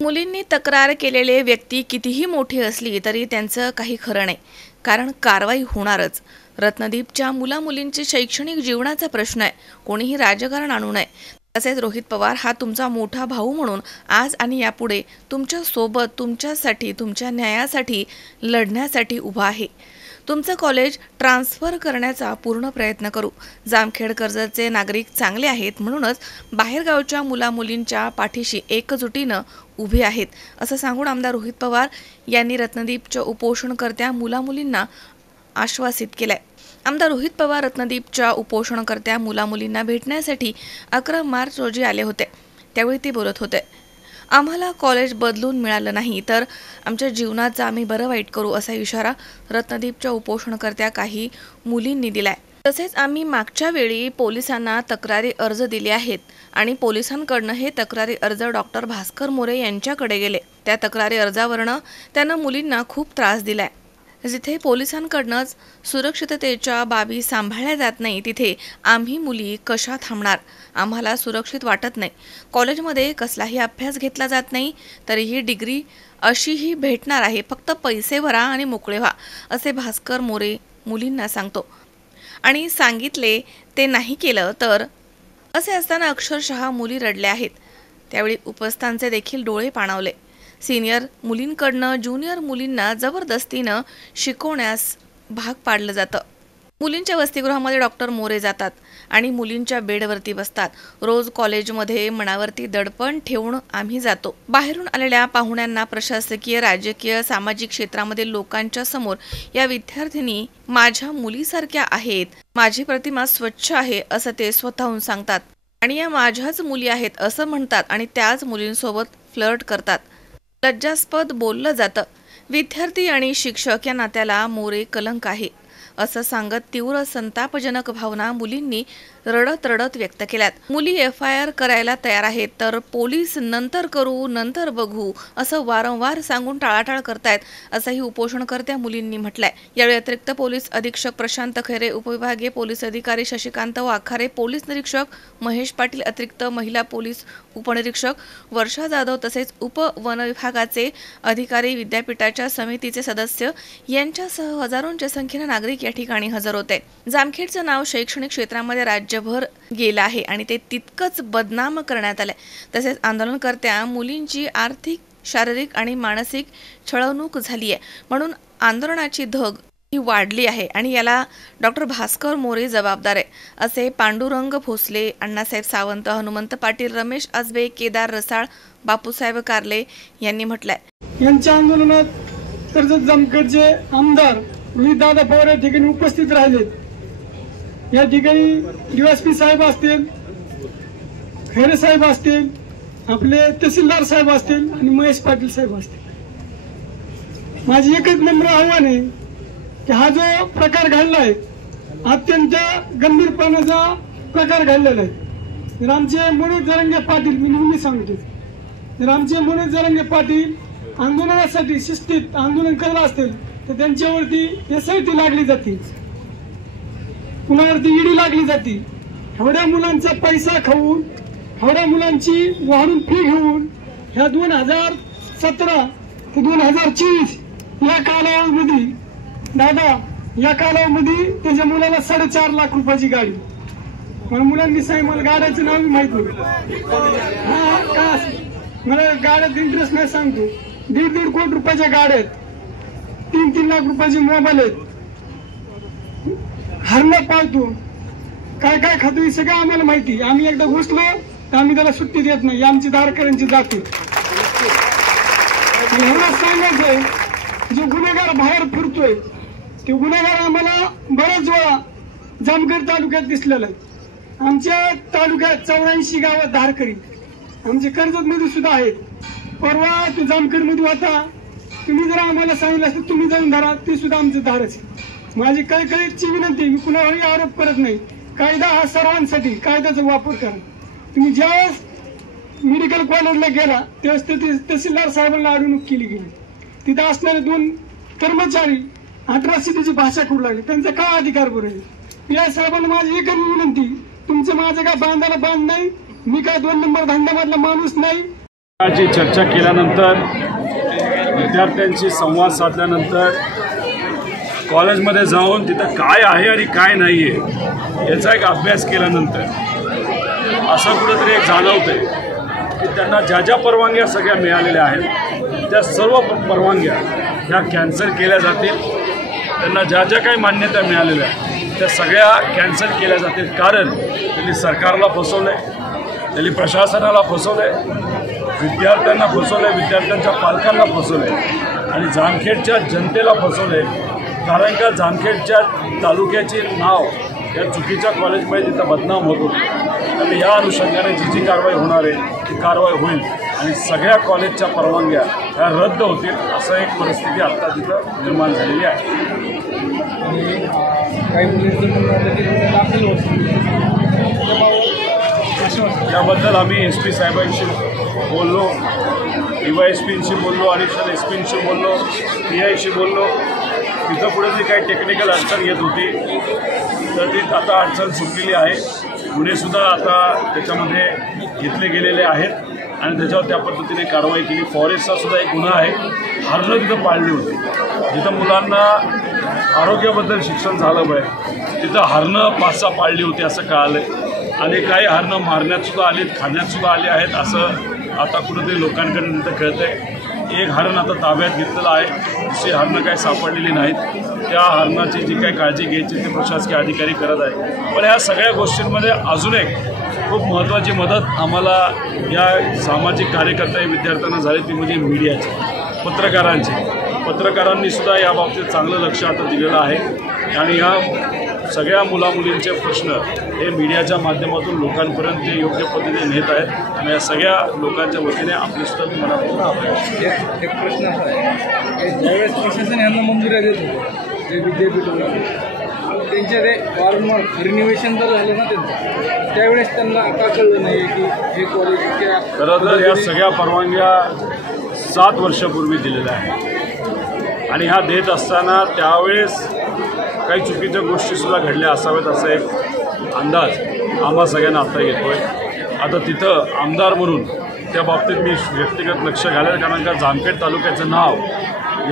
मुलींनी तक्रार केलेले व्यक्ती कितीही मोठी असली तरी त्यांचं काही खरं नाही, कारण कारवाई होणारच. रत्नदीपच्या मुलामुलींचे शैक्षणिक जीवनाचा प्रश्न आहे. कोणीही राजकारण आणू नये. तसेच रोहित पवार हा तुमचा मोठा भाऊ म्हणून आज आणि यापुढे तुमच्या सोबत, तुमच्यासाठी, तुमच्या न्यायासाठी लढण्यासाठी उभा आहे. तुमचं कॉलेज ट्रान्सफर करण्याचा पूर्ण प्रयत्न करू. जामखेड कर्जतचे नागरिक चांगले आहेत, म्हणूनच बाहेरगावच्या मुलामुलींच्या पाठीशी एकजुटीनं उभे आहेत, असं सांगून आमदार रोहित पवार यांनी रत्नदीपच्या उपोषणकर्त्या मुलामुलींना आश्वासित केलंय. आमदार रोहित पवार रत्नदीपच्या उपोषणकर्त्या मुलामुलींना भेटण्यासाठी 11 मार्च रोजी आले होते. त्यावेळी ते बोलत होते. आम्हाला कॉलेज बदलून मिळालं नाही तर आमच्या जीवनाचा आम्ही बरं वाईट करू, असा इशारा रत्नदीपच्या उपोषणकर्त्या काही मुलींनी दिलाय. तसेच आम्ही मागच्या वेळी पोलिसांना तक्रारी अर्ज दिले आहेत आणि पोलिसांकडनं हे तक्रारी अर्ज डॉक्टर भास्कर मोरे यांच्याकडे गेले. त्या तक्रारी अर्जावरनं त्यांना मुलींना खूप त्रास दिलाय. जिथे पोलिसांकडनंच सुरक्षिततेच्या बाबी सांभाळल्या जात नाही, तिथे आम्ही मुली कशा थांबणार? आम्हाला सुरक्षित वाटत नाही. कॉलेजमध्ये कसलाही अभ्यास घेतला जात नाही, तरीही डिग्री अशीही भेटणार आहे. फक्त पैसे भरा आणि मोकळे व्हा, असे भास्कर मोरे मुलींना सांगतो. आणि सांगितले ते नाही केलं तर, असे असताना अक्षरशः मुली रडल्या आहेत. त्यावेळी उपस्थितांचे देखील डोळे पाणावले. सिनियर मुलींकडनं ज्युनियर मुलींना जबरदस्तीनं शिकवण्यास भाग पाडलं जातं. मुलींच्या वसतिगृहामध्ये डॉक्टर मोरे जातात आणि मुलींच्या बेडवरती बसतात. रोज कॉलेजमध्ये मनावरती दडपण ठेवून आम्ही जातो. बाहेरून आलेल्या पाहुण्यांना, प्रशासकीय, राजकीय, सामाजिक क्षेत्रामध्ये लोकांच्या समोर या विद्यार्थिनी माझ्या मुलीसारख्या आहेत, माझी प्रतिमा स्वच्छ आहे, असं ते स्वतःहून सांगतात. आणि या माझ्याच मुली आहेत असं म्हणतात आणि त्याच मुलींसोबत फ्लर्ट करतात. लज्जास्पद बोललं जातं. विद्यार्थी आणि शिक्षक या नात्याला मोरे कलंक आहे, असं सांगत तीव्र संतापजनक भावना मुलींनी रडत रडत व्यक्त केल्यात. मुली FIR करायला तयार आहेत, तर पोलीस नंतर करू, नंतर बघू, असं वारंवार सांगून टाळाटाळ करतायत, असंही उपोषणकर्त्या मुलींनी म्हटलंय. यावेळी अतिरिक्त पोलीस अधीक्षक प्रशांत खैरे, उपविभागीय पोलीस अधिकारी शशिकांत वाखारे, पोलीस निरीक्षक महेश पाटील, अतिरिक्त महिला पोलीस उपनिरीक्षक वर्षा जाधव तसेच उपवनविभागाचे अधिकारी, विद्यापीठाच्या समितीचे सदस्य यांच्यासह हजारोंच्या संख्येने नागरिक या ठिकाणी हजर होते. जामखेडचं नाव शैक्षणिक क्षेत्रामध्ये राज्यभर गेलं आहे आणि ते तितकंच बदनाम करण्यात आलंय. तसेच आंदोलनकर्त्या मुलींची आर्थिक, शारीरिक आणि मानसिक छळवणूक झाली आहे, म्हणून आंदोलनाची धग ही वाढली आहे आणि याला डॉक्टर भास्कर मोरे जबाबदार आहे, असे पांडुरंग भोसले, अण्णासाहेब सावंत, हनुमंत पाटील, रमेश आजबे, केदार रसाळ, बापूसाहेब कारले यांनी म्हटलंय. यांच्या आंदोलनात कर्जत जामखेडचे आमदार रोहितदादा पवार या ठिकाणी उपस्थित राहिलेत. या ठिकाणी DSP साहेब असतील, खैरे साहेब असतील, आपले तहसीलदार साहेब असतील आणि महेश पाटील साहेब असतील. माझी एकच नम्र आव्हान आहे की हा जो प्रकार घडला आहे, अत्यंत गंभीरपणाचा प्रकार घडलेला आहे. जर आमचे मनोज जरांगे पाटील, मी नेहमी सांगतो, जर आमचे मनोज जरांगे पाटील आंदोलनासाठी शिस्तीत आंदोलन करत असतील तर त्यांच्यावरती SIT लागली जाते, कुणावरती ED लागली जाते. एवढ्या मुलांचा पैसा खाऊन, एवढ्या मुलांची वाढून फी घेऊन ह्या 2017 ते 2024 या कालावधीमध्ये दादा, या कालावधीमध्ये त्याच्या मुलाला 4.5 लाख रुपयाची गाडी. मला मुलांनी सांगितलं, मला गाड्याचं नाव माहित नाही, का मला गाड्यात इंटरेस्ट नाही, सांगतो 1.5 कोटी रुपयाच्या गाड्या आहेत, 3 लाख रुपयाचे मोबाईल आहेत, हरणं पाळतो, काय काय खातो हे सगळं आम्हाला माहिती. आम्ही एकदा घुसलो तर आम्ही त्याला सुट्टी देत नाही, आमची दारकऱ्यांची जाते. एवढंच सांगायचंय, जो गुन्हेगार बाहेर फिरतोय ते गुन्हेगार आम्हाला बऱ्याच वेळा जामखेड तालुक्यात दिसलेला आहे. आमच्या तालुक्यात 84 गावात धारकरी आमचे कर्जतमध्ये सुद्धा आहेत. परवा ते जामखेडमध्ये होता, तुम्ही जर आम्हाला सांगितलं असतं तुम्ही जाऊन धरा, ते सुद्धा आमचं धारच आहे. माझी कळकळीची विनंती, मी कुणावरही आरोप करत नाही, कायदा हा सर्वांसाठी, कायद्याचा वापर करा. तुम्ही ज्यावेळेस मेडिकल कॉलेजला गेला त्यावेळेस तहसीलदार साहेबांना अडवणूक केली गेली. तिथे असणारे 2 कर्मचारी 1800 भाषा करू लागले, त्यांचा काय अधिकार बरं आहे? PI साहेबांना माझी एकच विनंती, तुमचं माझं काय बांधायला बांध नाही, मी काय 2 नंबर धंद्यामधला माणूस नाही. ची चर्चा केल्यानंतर, विद्यार्थ्यांशी संवाद साधल्यानंतर, कॉलेजमध्ये जाऊन तिथं काय आहे आणि काय नाही आहे याचा एक अभ्यास केल्यानंतर असं कुठंतरी एक जाणवतंय की त्यांना ज्या ज्या परवानग्या सगळ्या मिळालेल्या आहेत त्या सर्व परवानग्या ह्या कॅन्सल केल्या जातील. त्यांना ज्या ज्या काही मान्यता मिळालेल्या आहेत त्या सगळ्या कॅन्सल केल्या जातील. कारण त्यांनी सरकारला फसवलं आहे, त्यांनी प्रशासनाला फसवलं आहे, विद्यार्थ्यांना फसवलं आहे, विद्यार्थ्यांच्या पालकांना फसवलं आहे आणि जामखेडच्या जनतेला फसवलं आहे. कारण का जामखेडच्या तालुक्याचे नाव या चुकीच्या कॉलेजमध्ये तिथं बदनाम होत होते आणि या अनुषंगाने जी कारवाई होणार आहे ती कारवाई होईल आणि सगळ्या कॉलेजच्या परवानग्या ह्या रद्द होतील. असं एक परिस्थिती आत्ता तिथं निर्माण झालेली आहे. याबद्दल आम्ही SP साहेबांशी बोललो, DYSPशी बोललो, ॲडिशनल SPशी बोललो, PIशी बोललो. तिथं पुढे जी काही टेक्निकल अडचण येत होती तर ती आता अडचण सुटलेली आहे. गुन्हेसुद्धा आता त्याच्यामध्ये घेतले गेलेले आहेत आणि त्याच्यावर त्या पद्धतीने कारवाई केली. फॉरेस्टचा सुद्धा एक गुन्हा आहे, हरणं तिथं पाळली होती. जिथं मुलांना आरोग्याबद्दल शिक्षण झालं पाहिजे तिथं हरणं 5-6 पाळली होती असं कळालं आणि काही हरणं मारण्यातसुद्धा आली, खाण्यातसुद्धा आली आहेत असं आता कुठंतरी लोकांकडे तिथं कळतं आहे. एक हरण आता ताब्यात घेतलेलं आहे, दुसरी हरणं काही सापडलेली नाहीत. त्या हरणाची जी काही काळजी घ्यायची ती प्रशासकीय अधिकारी करत आहे. पण ह्या सगळ्या गोष्टींमध्ये अजून एक खूप महत्त्वाची मदत आम्हाला या सामाजिक कार्यकर्ते विद्यार्थ्यांना झाली ती म्हणजे मीडियाची, पत्रकारांनीसुद्धा या बाबतीत चांगलं लक्ष आता दिलेलं आहे आणि या सगळ्या मुलामुलींचे प्रश्न हे मीडियाच्या माध्यमातून लोकांपर्यंत ते योग्य पद्धतीने नेत आहेत आणि या सगळ्या लोकांच्या वतीने आपली सुद्धा मनापासून आभार. एक प्रश्न असा आहे की ज्यावेळेस प्रशासन यांना मंजुरी देत होतं जे विद्यापीठ त्यांच्या ते वारंवार परिनिवेशन जर झालं ना त्यांचं त्यावेळेस त्यांना का कळलं नाही की हे कॉलेज खरं तर या सगळ्या परवानग्या 7 वर्षापूर्वी दिलेल्या आहेत आणि ह्या देत असताना त्यावेळेस काही चुकीच्या गोष्टीसुद्धा घडल्या असाव्यात असा एक अंदाज आम्हा सगळ्यांना आता येतो आहे. आता तिथं आमदार म्हणून त्या बाबतीत मी व्यक्तिगत लक्ष घालेल कारण का जामखेड तालुक्याचं नाव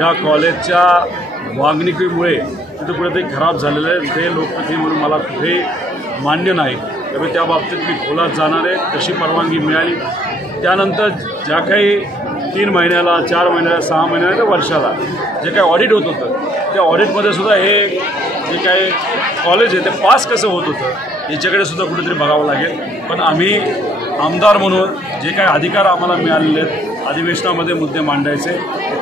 या कॉलेजच्या वागणुकीमुळे तिथं कुठेतरी खराब झालेलं आहे. ते लोकप्रतिनिधी म्हणून मला कुठेही मान्य नाही. त्यामुळे त्या बाबतीत मी खोलात जाणार आहे. कशी परवानगी मिळाली त्यानंतर ज्या काही 3 महिन्याला 4 महिन्याला 6 महिन्याला तर वर्षाला जे काही ऑडिट होत होतं त्या ऑडिटमध्ये सुद्धा हे जे काही कॉलेज आहे ते पास कसं होत होतं याच्याकडे सुद्धा कुठेतरी बघावं लागेल. पण आम्ही आमदार म्हणून जे काही अधिकार आम्हाला मिळालेले आहेत अधिवेशनामध्ये मुद्दे मांडायचे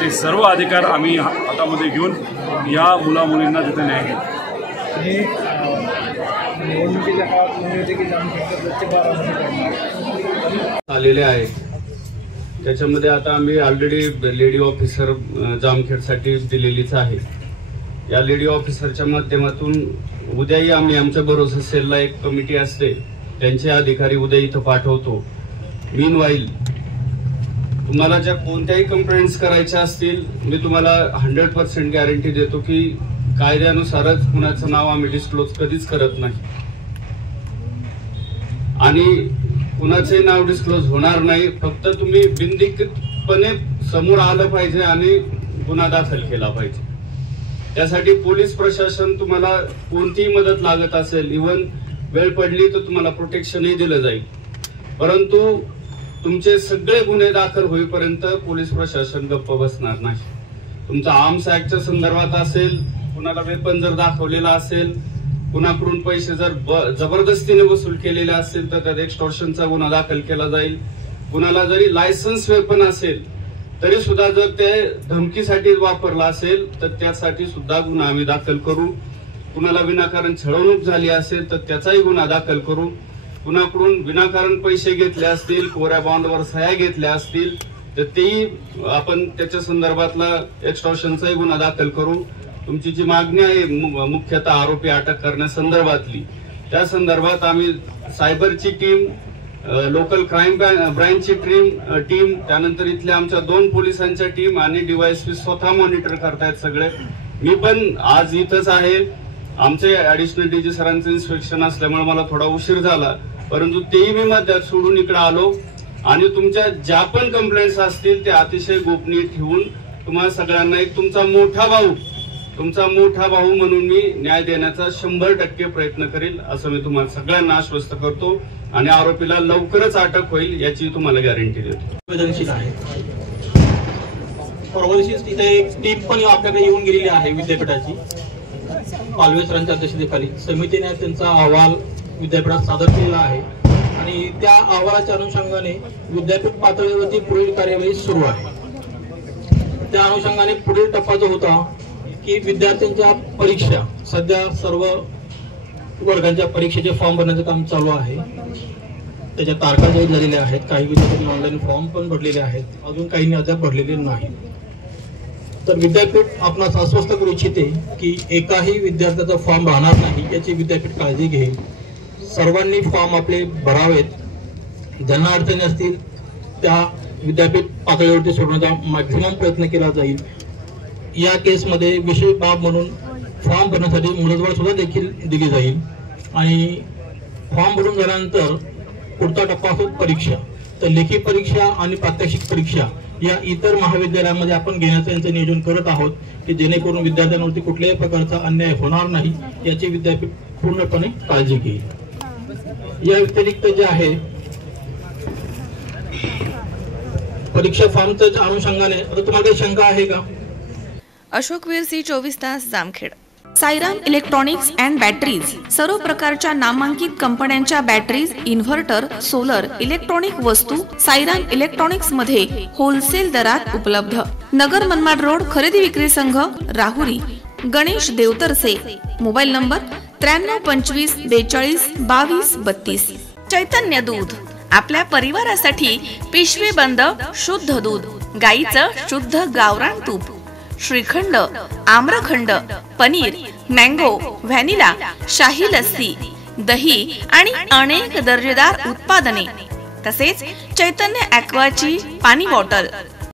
ते सर्व अधिकार आम्ही हातामध्ये घेऊन या मुलामुलींना तिथे न्याय घेऊ. निवडणुकीच्या काळात आलेले आहे त्याच्यामध्ये आता आम्ही ऑलरेडी लेडी ऑफिसर जामखेडसाठी दिलेलीच आहे. या लेडी ऑफिसरच्या माध्यमातून उद्याही आम्ही आमच्या भरोसा सेलला एक कमिटी असते त्यांचे अधिकारी उद्या इथं पाठवतो. मीनवाईल तुम्हाला ज्या कोणत्याही कंप्लेंट्स करायच्या असतील मी तुम्हाला 100% गॅरंटी देतो की कायद्यानुसारच कुणाचं नाव आम्ही डिस्क्लोज कधीच करत नाही आणि कुणाचे नाव डिस्क्लोज होणार नाही. फक्त तुम्ही बिनदिक्कतपणे समोर आलं पाहिजे आणि गुन्हा दाखल केला पाहिजे. त्यासाठी पोलीस प्रशासन तुम्हाला कोणतीही मदत लागत असेल इव्हन वेळ पडली तर तुम्हाला प्रोटेक्शनही दिलं जाईल. परंतु तुमचे सगळे गुन्हे दाखल होईपर्यंत पोलीस प्रशासन गप्प बसणार नाही. तुमचा आर्म्स ऍक्टच्या संदर्भात असेल, कुणाला वेपन जर दाखवलेला असेल, कुणाकडून पैसे जर जबरदस्तीने वसूल केलेले असेल तर त्यात एक्स्टॉर्शनचा गुन्हा दाखल केला जाईल. कुणाला जरी लायसन्स वेपन असेल तरी सुद्धा जर ते धमकीसाठी वापरला असेल तर त्यासाठी सुद्धा गुन्हा आम्ही दाखल करू. कुणाला विनाकारण छळवणूक झाली असेल तर त्याचाही गुन्हा दाखल करू. कुणाकडून विनाकारण पैसे घेतले असतील, कोऱ्या बॉन्डवर सह्या घेतल्या असतील तर तेही आपण त्याच्या संदर्भातला एक्स्टॉर्शनचाही गुन्हा दाखल करू. तुमची जी मागणी आहे मुख्यतः आरोपी अटक करण्यासंदर्भातली त्या संदर्भात आम्ही सायबरची टीम, लोकल क्राईम ब्रांचची टीम त्यानंतर इथल्या आमच्या 2 पोलिसांच्या टीम आणि DYSP स्वतः मॉनिटर करतायत सगळे. मी पण आज इथंच आहे. आमचे ऍडिशनल DG सरांचं इन्स्पेक्शन असल्यामुळे मला थोडा उशीर झाला परंतु तेही मी मध्यात सोडून इकडे आलो आणि तुमच्या ज्या पण कंप्लेंट्स असतील ते अतिशय गोपनीय ठेवून तुम्हाला सगळ्यांना एक तुमचा मोठा भाऊ म्हणून मी न्याय देण्याचा 100% प्रयत्न करेल असं मी तुम्हाला सगळ्यांना आश्वस्त करतो आणि आरोपीला लवकरच अटक होईल याची तुम्हाला गॅरंटी देतो. संवेदनशील आहे. परवा दिवशी इथे एक टीम पण आपल्याकडे येऊन गेलेली आहे विद्यापीठाची. पालवे सरांच्या अध्यक्षतेखाली समितीने त्यांचा अहवाल विद्यापीठात सादर केलेला आहे आणि त्या अहवालाच्या अनुषंगाने विद्यापीठ पातळीवरती पुढील कार्यवाही सुरू आहे. त्या अनुषंगाने पुढील टप्पा जो होता की विद्यार्थ्यांच्या परीक्षा, सध्या सर्व वर्गांच्या परीक्षेचे फॉर्म भरण्याचं काम चालू आहे. त्याच्या तारखा जाहीर झालेल्या आहेत. काही विद्यार्थ्यांनी ऑनलाईन फॉर्म पण भरलेले आहेत, अजून काहींनी अद्याप भरलेले नाही. तर विद्यापीठ आपणास आश्वस्त करू इच्छिते की एकाही विद्यार्थ्याचा फॉर्म राहणार नाही याची विद्यापीठ काळजी घेईल. सर्वांनी फॉर्म आपले भरावेत. ज्यांना अडचणी असतील त्या विद्यापीठ पातळीवरती सोडण्याचा मॅक्झिमम प्रयत्न केला जाईल. या केसमध्ये विशेष बाब म्हणून फॉर्म भरण्यासाठी मुदतवाढ सुद्धा देखील दिली जाईल आणि फॉर्म भरून झाल्यानंतर पुढचा टप्पा असतो परीक्षा. तर लेखी परीक्षा आणि प्रात्यक्षिक परीक्षा या इतर महाविद्यालयांमध्ये आपण घेण्याचं यांचं नियोजन करत आहोत की जेणेकरून विद्यार्थ्यांवरती कुठल्याही प्रकारचा अन्याय होणार नाही याची विद्यापीठ पूर्णपणे काळजी घेईल. या व्यतिरिक्त जे आहे परीक्षा फॉर्मच्या अनुषंगाने आता तुम्हाला काही शंका आहे का? अशोक वीरसी 24 तास Jamkhed. Sairam electronics and batteries सर्व प्रकारच्या नामांकित कंपन्यांच्या बॅटरीज, इन्व्हर्टर, सोलर, इलेक्ट्रॉनिक वस्तू साईराम इलेक्ट्रॉनिक्स मध्ये होलसेल दरात उपलब्ध. नगर मनमाड रोड, खरेदी विक्री संघ, राहुरी. गणेश देवतरसे. Mobile number 9325 42 22 32. चैतन्य दूध आपल्या परिवारासाठी पिशवी बंद शुद्ध दूध, गाईचं शुद्ध गावरान तूप, श्रीखंड, आम्रखंड, पनीर, मँगो, व्हॅनिला, शाही लस्सी, दही आणि अनेक दर्जेदार उत्पादने, तसेच चैतन्य ॲक्वाची पाणी बॉटल.